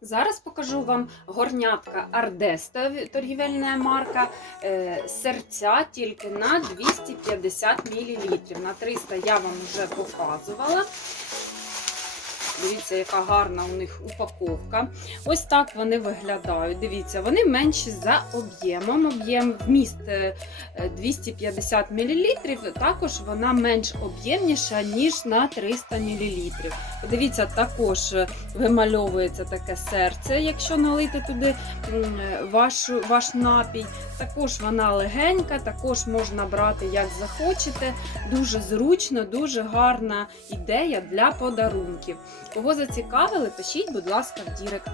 Зараз покажу вам горнятка Ардеста торгівельна марка. е, Серця тільки на 250 мл. На 300 я вам вже показувала. Дивіться, яка гарна у них упаковка. Ось так вони виглядають. Дивіться, вони менші за об'ємом. Об'єм вміст е, е, 250 мл. Також вона менш об'ємніша, ніж на 300 мл. Подивіться, також е, вимальовується таке серце, якщо налити туди е, ваш, ваш напій. Також вона легенька, також можна брати як захочете. Дуже зручно, дуже гарна ідея для подарунків. Кого зацікавили, пишіть, будь ласка, в Дірект.